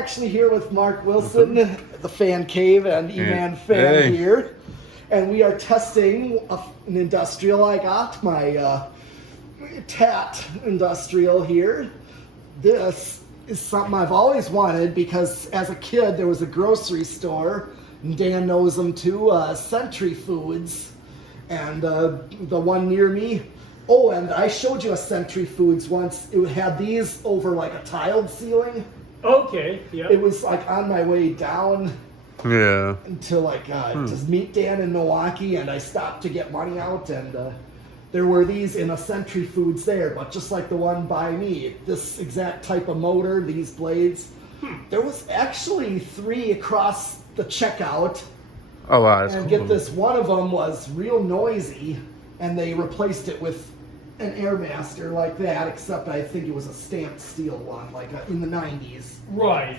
actually here with Mark Wilson, the Fan Cave and E-Man Fan here. And we are testing an industrial I got, my TAT industrial here. This is something I've always wanted because as a kid there was a grocery store, and Dan knows them too, Century Foods, and the one near me. Oh, and I showed you a Century Foods once. It had these over like a tiled ceiling. Okay, yeah. It was like on my way down to like to meet Dan in Milwaukee, and I stopped to get money out, and there were these in a Century Foods there, but just like the one by me, this exact type of motor, these blades. There was actually 3 across the checkout. Oh wow, that's and cool. Get this, one of them was real noisy, and they replaced it with an Airmaster like that, except I think it was a stamped steel one, like in the 90s. Right.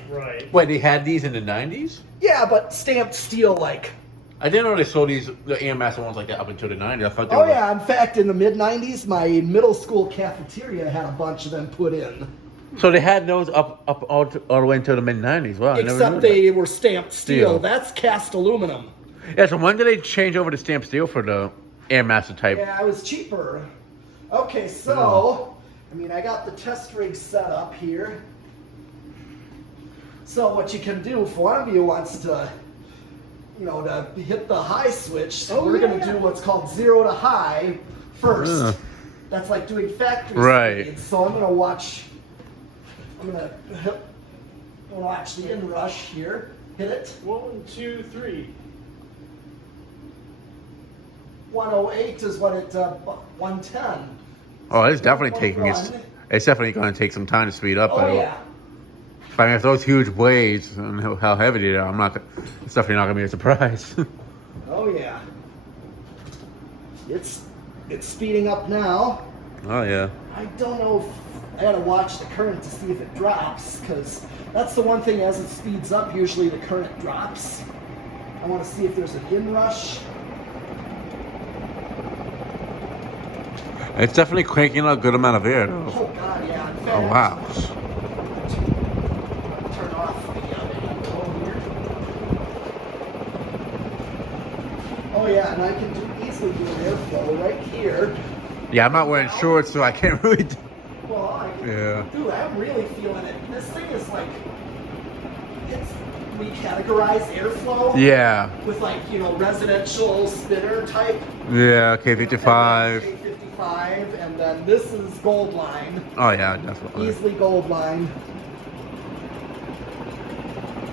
Wait, they had these in the 90s? Yeah, but stamped steel, like. I didn't know they sold these, the Airmaster ones like that up until the 90s. I thought they Oh were... yeah, in fact, in the mid-90s, my middle school cafeteria had a bunch of them put in. So they had those up all the way until the mid-90s. Wow, I never knew Except they were stamped steel. Steel. That's cast aluminum. Yeah, so when did they change over to stamped steel for the Airmaster type? Yeah, it was cheaper. Okay, so, I mean, I got the test rig set up here. So what you can do, if one of you wants to, you know, to hit the high switch, so we're going to do what's called 0 to high first. That's like doing factory speeds. So I'm going to watch the inrush here. Hit it. 1, 2, 3. 108 is what it, 110. Oh, it's definitely taking it's definitely going to take some time to speed up. Oh, yeah. I mean, if those huge blades and how heavy they are, it's definitely not going to be a surprise. Oh, yeah. It's speeding up now. Oh, yeah. I don't know if I gotta watch the current to see if it drops, because that's the one thing, as it speeds up, usually the current drops. I want to see if there's an inrush. It's definitely cranking out a good amount of air. Oh god, yeah. In fact, Oh wow. Turn off the airflow here. Oh yeah, and I can easily do an airflow right here. Yeah, I'm not wearing shorts, so I can't really. Well, I can, dude, I'm really feeling it. This thing is like, we categorize airflow. Yeah. With like, you know, residential spinner type. Yeah, K55. K55, and then this is gold line. Oh yeah, definitely. Easily gold line.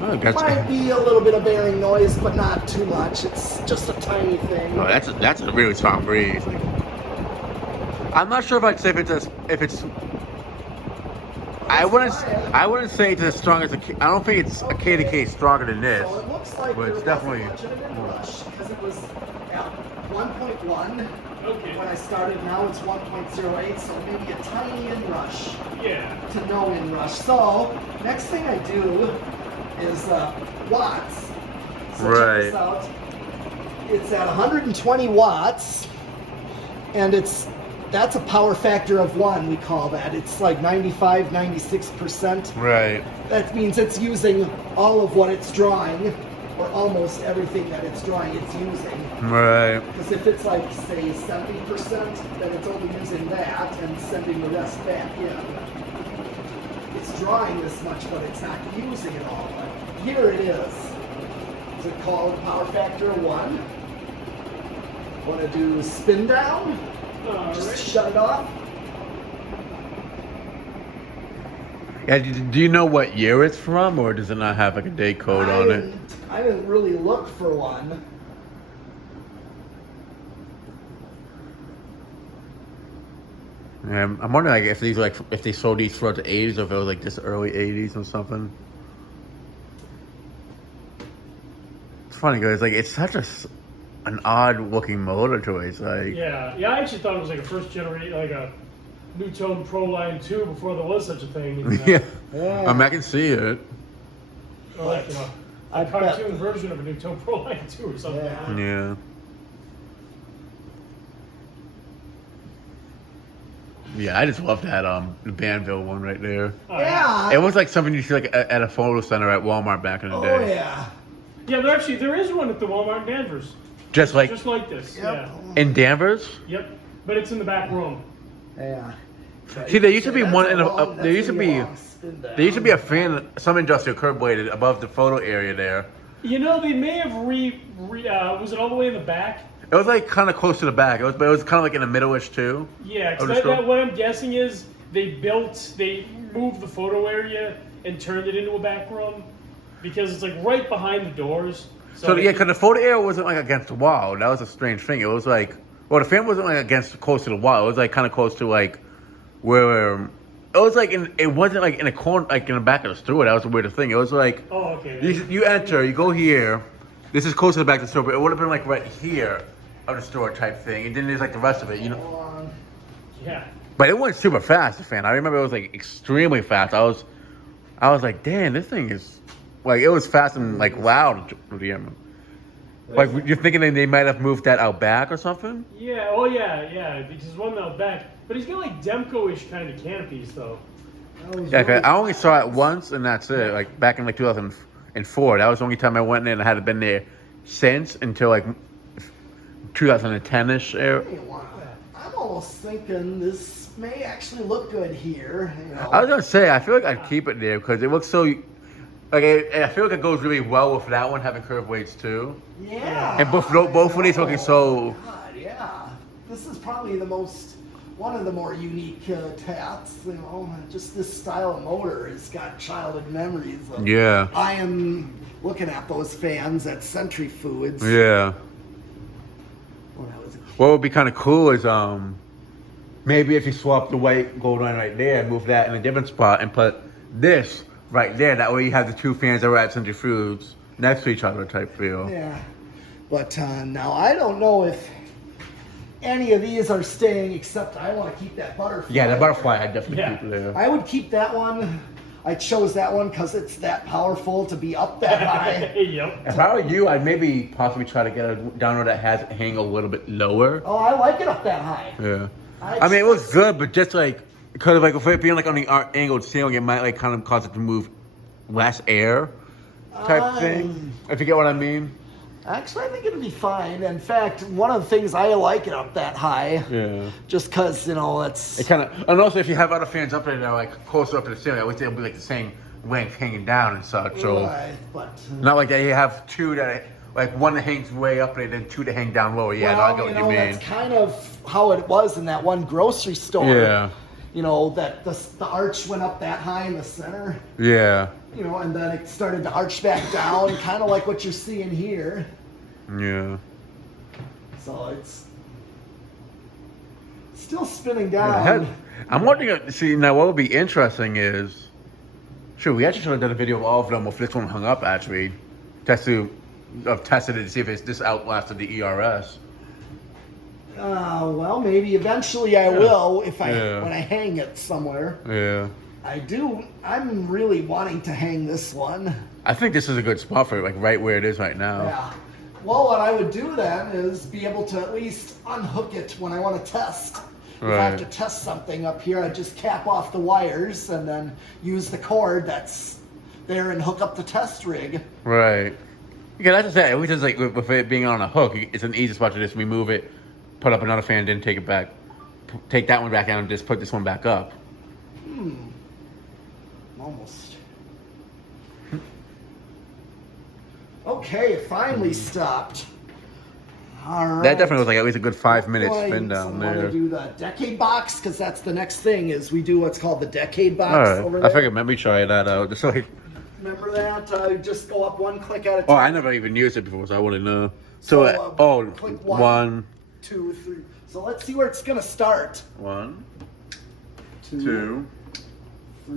Oh, might be a little bit of bearing noise, but not too much. It's just a tiny thing. Oh, that's a really strong breeze. Like, I'm not sure if I'd say if it's. I wouldn't say it's as strong as I don't think it's a K to K stronger than this. So it looks like but it's definitely. much of an inrush because it was at 1.1 when I started. Now it's 1.08, so maybe a tiny inrush. Yeah. To no inrush. So next thing I do is watts. So check this out. It's at 120 watts, and that's a power factor of 1, we call that. It's like 95, 96%. Right. That means it's using all of what it's drawing, or almost everything that it's drawing, it's using. Right. Because if it's like, say, 70%, then it's only using that and sending the rest back in. It's drawing this much, but it's not using it all. But here it is. Is it called power factor 1? Want to do spin down? Just shut it off. Yeah, do you know what year it's from, or does it not have like a day code on it? I didn't really look for one. Yeah, I'm wondering if they sold these throughout the 80s, or if it was like this early 80s or something. It's funny because it's such an odd looking motor choice. Like Yeah, I actually thought it was like a first generation, like a Newtone Pro Line 2 before there was such a thing. Yeah. I can see it. Or like a cartoon version of a Newtone Pro Line 2 or something. Yeah. Yeah, I just love that the Banville one right there. Oh, Yeah. It was like something you see like at a photo center at Walmart back in the Oh day. yeah. Yeah, there is one at the Walmart in Danvers. Just like this. Yep. Yeah. in Danvers. Yep. But it's in the back room. Yeah. See, there used to be That's one a in a, long- there that's used to gonna be a long spin down. there used to be a fan, some industrial curb weighted above the photo area there. You know, they may have was it all the way in the back? It was like kind of close to the back. But it was kind of like in the middle-ish too. Yeah, Oh, because the store? what I'm guessing is they moved the photo area and turned it into a back room because it's like right behind the doors. So yeah, because the photo area wasn't like against the wall. That was a strange thing. It was like, well, the fan wasn't like against close to the wall. It was like kind of close to like where it was like it wasn't like in a corner, like in the back of the store. That was the weirdest thing. It was like Oh, okay. you enter, you go here. This is close to the back of the store, but it would have been like right here of the store type thing. And then there's like the rest of it, you know. Yeah. But it went super fast, the fan. I remember it was like extremely fast. I was like, damn, this thing is like it was fast and like loud. Like you're thinking they might have moved that out back or something? Yeah. Oh, yeah. Because one out back, but he's got like Demco-ish kind of canopies though. Yeah, 'cause I only saw it once and that's it. Like back in like 2004. That was the only time I went in, and I hadn't been there since until like 2010ish. I'm almost thinking this may actually look good here. You know. I was gonna say, I feel like I'd keep it there because it looks so. Like I feel like it goes really well with that one having curved weights too. Yeah. And both of these looking so. God, yeah. This is probably one of the more unique tats. You know, just this style of motor has got childhood memories of. Yeah. I am looking at those fans at Century Foods. Yeah. When I was a kid. What would be kind of cool is maybe if you swap the white gold line right there and move that in a different spot and put this right there. That way you have the two fans that were at Century Foods next to each other type feel. Yeah. But now I don't know if any of these are staying, except I want to keep that butterfly. Yeah, the butterfly I'd definitely Yeah. keep there. I would keep that one. I chose that one because it's that powerful to be up that high. Yep. If I were you, I'd maybe possibly try to get a download that has it hang a little bit lower. Oh, I like it up that high. Yeah. I mean, it looks good, but just like, because of like, if it being like on the angled ceiling, it might like kind of cause it to move less air type thing. If you get what I mean. Actually, I think it'll be fine. In fact, one of the things I like it up that high. Yeah. Just because, you know, it's. It kind of, and also if you have other fans up there that are like closer up to the ceiling, at least they'll be like the same length hanging down and such. So Right, but. not like that you have two that like one that hangs way up there, then two that hang down lower. Yeah, no, I get what you mean. That's kind of how it was in that one grocery store. Yeah. You know, that the arch went up that high in the center. Yeah. You know, and then it started to arch back down, kind of like what you're seeing here. Yeah. So it's still spinning down. I'm wondering. See, now what would be interesting is, sure, we actually should have done a video of all of them with this one hung up. Actually, tested it to see if this outlasted the ERS. Well, maybe eventually I will if I Yeah. when I hang it somewhere. Yeah. I'm really wanting to hang this one. I think this is a good spot for it, like right where it is right now. Yeah. Well, what I would do then is be able to at least unhook it when I want to test. If I have Right. to test something up here, I just cap off the wires and then use the cord that's there and hook up the test rig. Right. Yeah, that's just it. At least it's like with it being on a hook, it's an easy spot to just remove it, put up another fan, then take it back, take that one back out, and just put this one back up. Almost. Okay, it finally stopped. All right. That definitely was like at least a good 5 minutes Right, spin down so I want there. to do the decade box because that's the next thing. Is we do what's called the decade box All right. over I there. figured maybe try that out. Just like, Remember that? Just go up one click at a oh, time. I never even used it before, so I wouldn't know. So, click one, 2, 3. So let's see where it's gonna start. 1, 2, 2,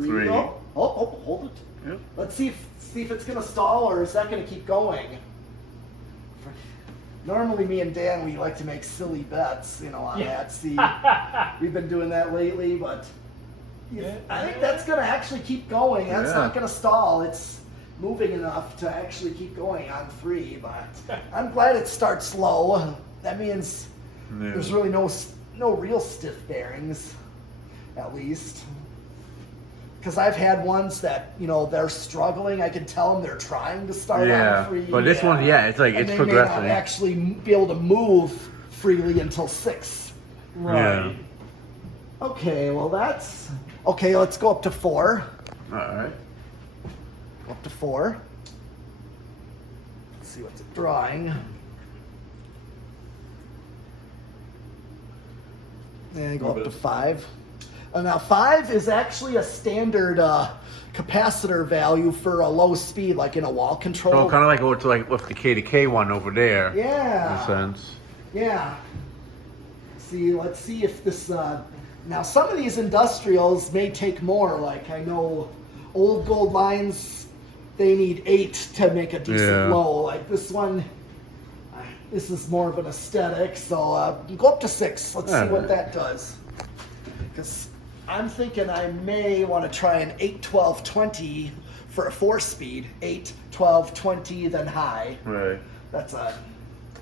3. Go. Oh, hold it. Yep. Let's see if it's gonna stall or is that gonna keep going. Normally, me and Dan, we like to make silly bets, you know, on that. See, we've been doing that lately, but I think that's gonna actually keep going. That's not gonna stall. It's moving enough to actually keep going on 3. But I'm glad it starts slow. That means there's really no real stiff bearings. at least. Because I've had ones that, you know, they're struggling. I can tell them they're trying to start on free. But this one, it's like, and it's they progressing. may not actually be able to move freely until 6. Right. Yeah. Okay, well that's... Okay, let's go up to 4. Alright. Up to 4. Let's see what's it drawing. And go up to 5. Now 5 is actually a standard capacitor value for a low speed, like in a wall control. So kind of like what's like with the K to K one over there. Yeah. In a sense. Yeah. See, let's see if this. Now, some of these industrials may take more. Like I know, old gold lines, they need 8 to make a decent low. Like this one, this is more of an aesthetic. So go up to 6. Let's see what that does. Because I'm thinking I may want to try an 8, 12, 20 for a 4-speed. 8, 12, 20, then high. Right. That's a.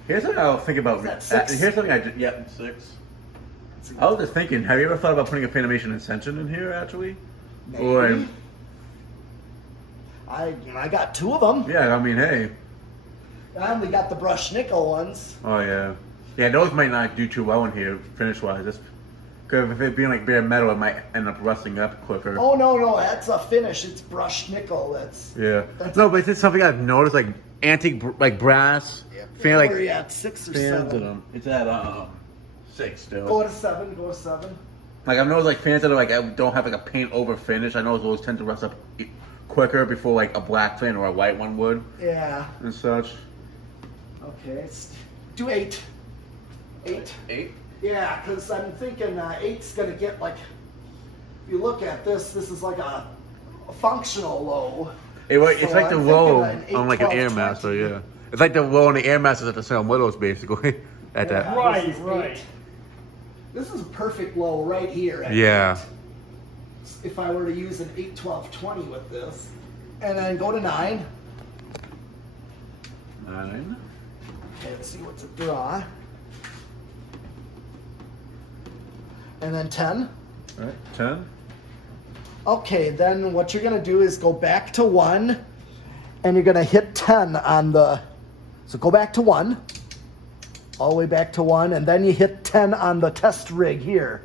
Here's something I'll think about. Is that 6? Here's something I just, 6. I was just thinking, have you ever thought about putting a Fanimation Ascension in here, actually? Maybe. Or, I got 2 of them. yeah, I mean, hey. I only got the brushed nickel ones. Oh, yeah. Yeah, those might not do too well in here, finish-wise. Because if it being like bare metal, it might end up rusting up quicker. Oh no, that's a finish. It's brushed nickel. That's Yeah. That's No, but it's just something I've noticed, like antique, like brass. Fan, like, where are you at? 6 or fans in 7? them. It's at 6 still. Go to 7. Go to 7. Like I've noticed, like fans that are like don't have like a paint over finish. I know those tend to rust up quicker before like a black fan or a white one would, Yeah. and such. Okay. Do 8. 8. 8. Yeah, because I'm thinking 8's gonna get like. If you look at this, this is like a functional low. It's So like the I'm low thinking an 8, on like an 12, Air Master, 20. yeah. It's like the low on the Air Masters at the Salem Widows, basically. At Yeah, that. Right, this is right. 8. This is a perfect low right here. at Yeah. 8. If I were to use an 8, 12, 20 with this. And then go to 9. 9. Okay, let's see what's a draw. And then 10. All right. 10. Okay, then what you're gonna do is go back to 1, and you're gonna hit 10 on the. So go back to 1, all the way back to 1, and then you hit 10 on the test rig here.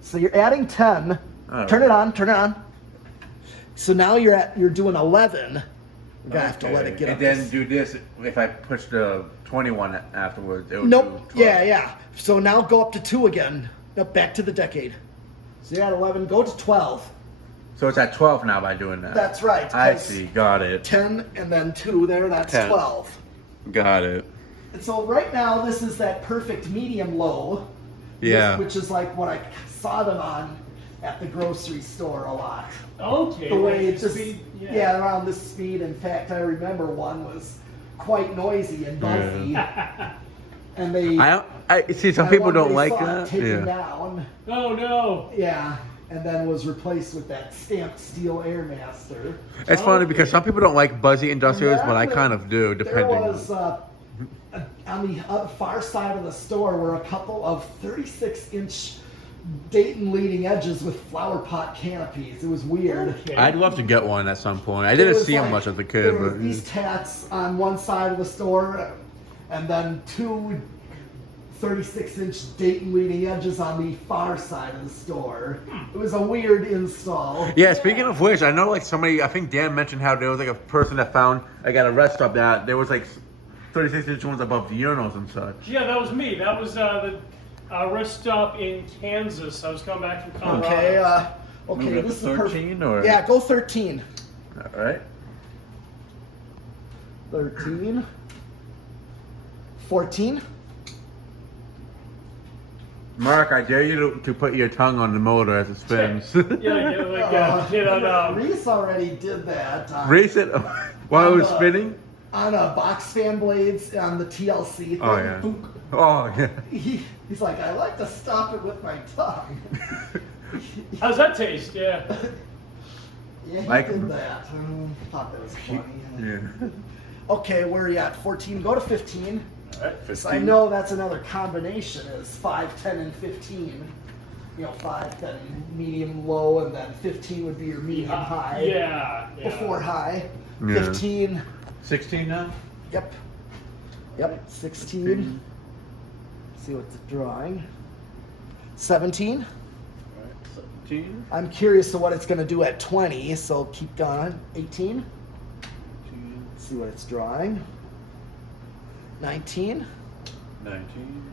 So you're adding 10. Oh. Turn it on. Turn it on. So now you're doing 11. You're gonna have to let it get And up. then do this if I push the 21 afterwards. It would Nope. do 12. Yeah. So now go up to 2 again. Nope, back to the decade. So you're at 11. Go to 12. So it's at 12 now by doing that. That's right. I 'cause see. Got it. 10 and then 2 there. That's 10. 12. Got it. And so right now, this is that perfect medium low. Yeah. Which is like what I saw them on at the grocery store a lot. Okay. The way like it just, speed, yeah, around this speed. In fact, I remember one was quite noisy and buzzy. And they, I see. Some I people one don't day like saw it that. taken Yeah. down. Oh no. Yeah. And then was replaced with that stamped steel Airmaster. It's funny Okay. because some people don't like buzzy industrials, And but I then kind of do, depending. There was on the far side of the store were a couple of 36-inch Dayton leading edges with flower pot canopies. It was weird. Okay. I'd love to get one at some point. I It didn't was see them like- much as a kid, there were but these tats on one side of the store, and then 2 36-inch Dayton leading edges on the far side of the store. It was a weird install. yeah. Speaking of which, I know like somebody. I think Dan mentioned how there was like a person that found like at a rest stop that there was like 36-inch ones above the urinals and such. Yeah, that was me. That was the rest stop in Kansas. I was coming back from Colorado. Okay, Moving up this to is 13 perfect. or Yeah, go 13. All right. 13. 14. Mark, I dare you to put your tongue on the motor as it spins. Yeah, like kid on Reese already did that. Race it while it was spinning. On a box fan blades on the TLC thing. Oh yeah. Boom. Oh yeah. He's like, I like to stop it with my tongue. How's that taste? Yeah. Yeah, he Like- did that. Thought that was funny. Yeah. Okay, where are you at? 14. Go to 15. All right. 15. So I know that's another combination is 5, 10, and 15. 5, then medium low, and then 15 would be your medium high. Yeah. Before high. Yeah. 15. 16 now? Yep. 16. See what's the drawing. 17. 17. I'm curious to what it's going to do at 20, so keep going. 18. See what it's drawing. 19. 19.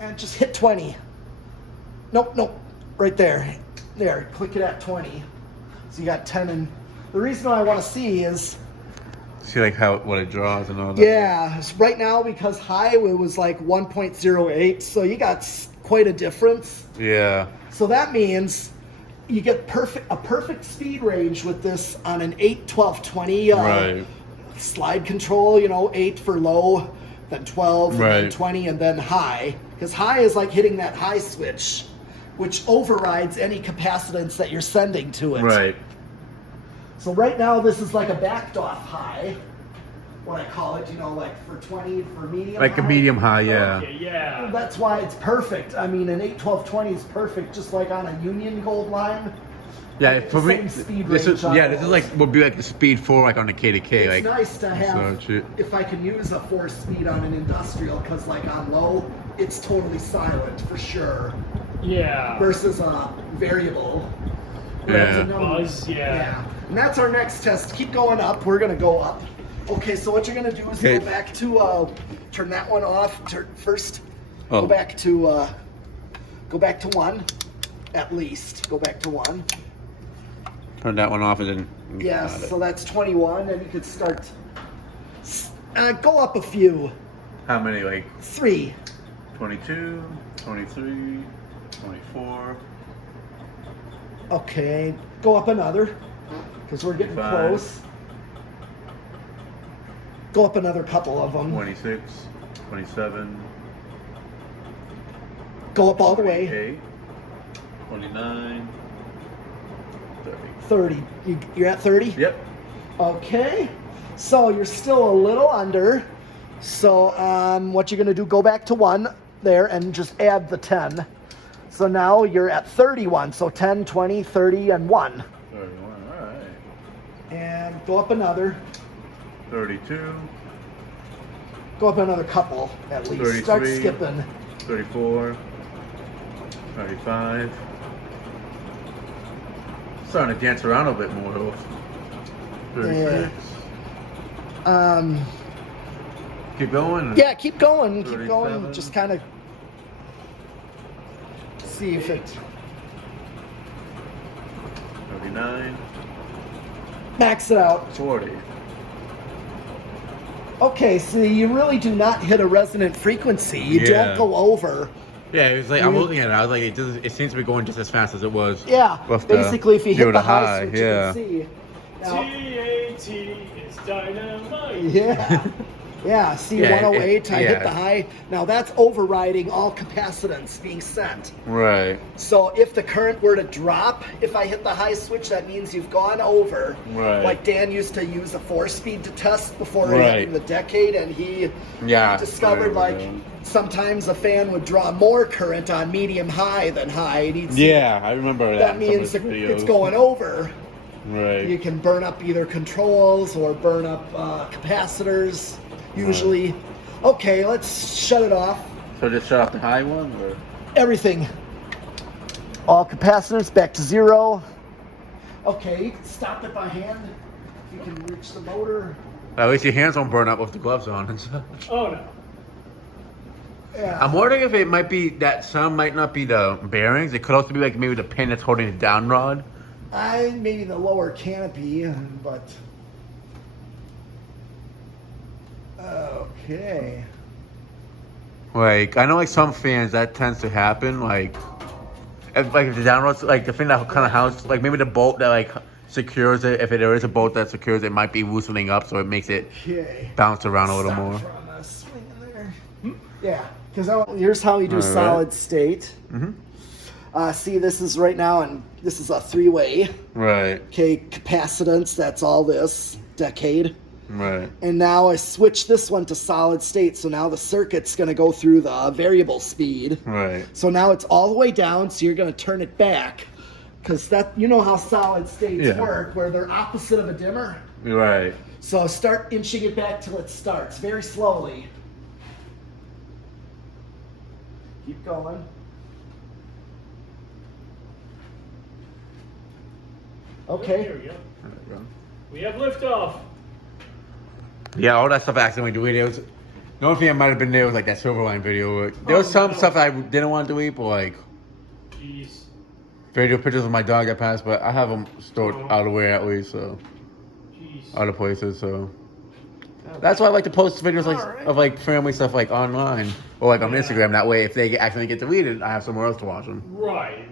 And just hit 20. Nope. Right there. There. Click it at 20. So you got 10 and... The reason I want to see is... See like what it draws and all that. Yeah. Right now, because high, it was like 1.08. So you got quite a difference. Yeah. So that means you get a perfect speed range with this on an 8, 12, 20 Right. slide control, 8 for low, then 12, and then Right. 20, and then high. Because high is like hitting that high switch, which overrides any capacitance that you're sending to it. Right. So right now, this is like a backed off high, what I call it, like for 20, for medium Like high. a medium high, yeah. Okay, yeah. That's why it's perfect. I mean, an 8, 12, 20 is perfect, just like on a Union Gold line. Yeah, It's for the me, same speed this range is on this is those. like would be like the speed 4 like on the K to K. It's Like nice to have, so if I can use a 4-speed on an industrial, because like on low, it's totally silent for sure, Yeah. versus a variable. Yeah. That's a no- Buzz, yeah. And that's our next test. Keep going up. We're going to go up. Okay, so what you're going to do is Okay. go back to, turn that one off. First, Oh. go back to 1, at least. Go back to 1. turn that one off and then. Yes, got it. so that's 21, and you could start. Go up a few. How many? Like 3. 22, 23, 24. Okay, go up another, because we're getting 5. close. Go up another couple of them. 26, 27, Go up all the way. 28, 29, 30. 30. You're at 30? Yep. Okay, so you're still a little under. So what you're going to do, go back to 1 there and just add the 10. So now you're at 31. So 10, 20, 30, and 1. 31, all right. And go up another. 32, Go up another couple at least. Start 33. skipping. 34, 35. Starting to dance around a bit more though. 36. Keep going. Yeah, keep going. Keep going. 37. Just kind of see if it 39, max it out. 40. Okay, so you really do not hit a resonant frequency. You Yeah. don't go over. Yeah, it was like I'm looking at it. I was like, it seems to be going just as fast as it was. Yeah, with the- basically if you hit with the high switch, yeah. you can see. Now, TAT is dynamite. yeah. Yeah, see Yeah, 108, I hit yeah. the high. Now that's overriding all capacitance being sent. Right. So if the current were to drop, if I hit the high switch, that means you've gone over. Right. Like Dan used to use a 4-speed to test before Right. in the decade, and he Yeah. discovered like sometimes a fan would draw more current on medium high than high. And he'd see Yeah, I remember that. that in some of means his videos. it's going over. Right. You can burn up either controls or burn up capacitors, usually. Okay, let's shut it off. So just shut off the high one, or Everything. All capacitors back to 0. Okay, you can stop it by hand. You can reach the motor. at least your hands won't burn up with the gloves on and stuff. Oh no. Yeah. I'm wondering if it might be that some might not be the bearings. It could also be like maybe the pin that's holding the down rod. Maybe the lower canopy, but okay. Like I know, like some fans that tends to happen. Like if the down rod's like the thing that kind of house, like maybe the bolt that like secures it. If there is a bolt that secures it, might be loosening up, so it makes it Okay. bounce around a little Stop more. from a swing in there. Yeah, because here's how we do All right. solid state. See, this is right now, and this is a 3-way. Right. Okay, capacitance, that's all this, decade. Right. And now I switch this one to solid state, so now the circuit's going to go through the variable speed. Right. So now it's all the way down, so you're going to turn it back. Because that, you know how solid states work, where they're opposite of a dimmer? Right. So start inching it back till it starts, very slowly. Keep going. Okay. Here we go. We have liftoff. Yeah, all that stuff I accidentally deleted. The only thing I might have been there was like that Silverline video. There was some stuff I didn't want to delete, but like Jeez. video pictures of my dog that passed, but I have them stored out of the way at least, so Jeez. other places. So that's why I like to post videos like of like family stuff like online or like on Instagram. That way, if they accidentally get deleted, I have somewhere else to watch them. Right.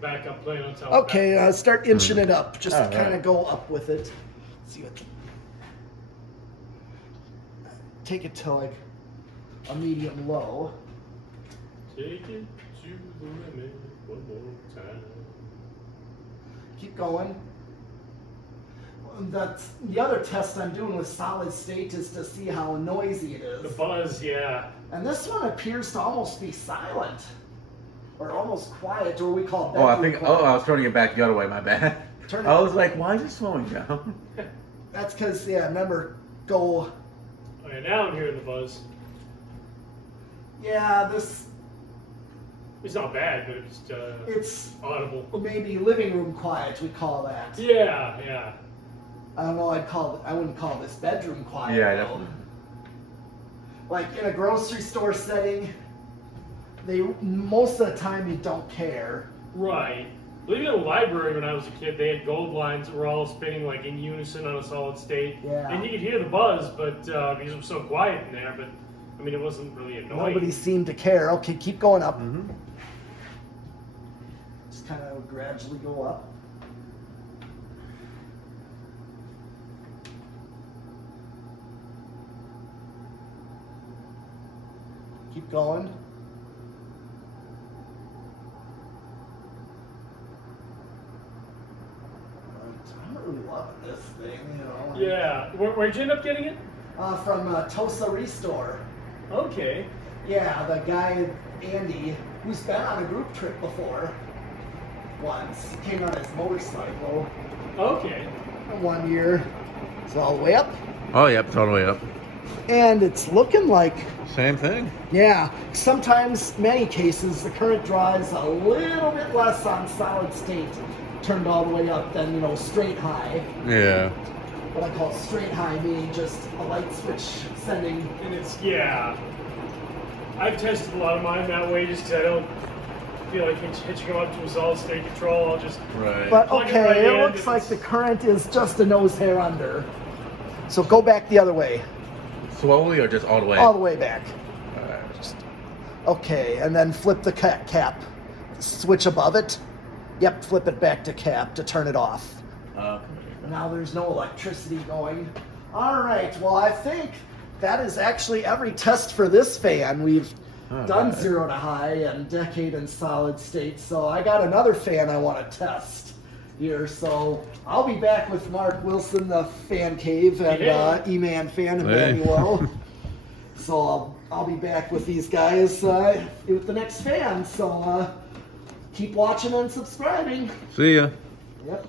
Backup plan on top. Okay, start inching it up. Just All kind of right. go up with it. See what. Take it to like a medium low. Take it to the limit one more time. Keep going. That's the other test I'm doing with solid state is to see how noisy it The is. buzz, yeah. And this one appears to almost be silent. Or almost quiet, or we call Oh, I bedroom think. quiet. Oh, I was turning it back the other way. My bad. Turn it- I was like, why is it slowing down? That's because, yeah, remember, go. Oh, yeah, now I'm hearing the buzz. Yeah, this, It's not bad, but it's it's audible. maybe living room quiet, we call that. Yeah. I don't know, I wouldn't call this bedroom quiet. Yeah, though. definitely. Like in a grocery store setting, most of the time you don't care. Right. Even in the library when I was a kid, they had gold lines that were all spinning like in unison on a solid state. Yeah. And you could hear the buzz, but because it was so quiet in there, but I mean, it wasn't really annoying. Nobody seemed to care. Okay, keep going up. Mm-hmm. Just kind of gradually go up. Keep going. I'm really loving this thing, you know. Yeah. Where'd you end up getting it? From Tosa Restore. Okay. Yeah, the guy, Andy, who's been on a group trip before. Once. He came on his motorcycle. Okay. 1 year. It's all the way up. Oh, yep, it's all the way up. And it's looking like, Same thing. yeah, sometimes, many cases, the current draw is a little bit less on solid state, turned all the way up than, you know, straight high. Yeah. What I call straight high, meaning just a light switch sending. And yeah. I've tested a lot of mine that way just because I don't feel like hitching them up to a solid state control. I'll just. Right. But Plug it okay, right it in, looks like it's- the current is just a nose hair under. So go back the other way, Slowly or just all the way? all the way back. Alright. Just, okay, and then flip the cap. Switch above it. Yep, flip it back to cap to turn it off. Now there's no electricity going. All right, well, I think that is actually every test for this fan. We've done 0 to high and decade and solid state. So I got another fan I want to test here. So I'll be back with Mark Wilson, the Fan Cave, and E-Man Fan Emmanuel. So I'll be back with these guys with the next fan. So keep watching and subscribing. See ya. Yep.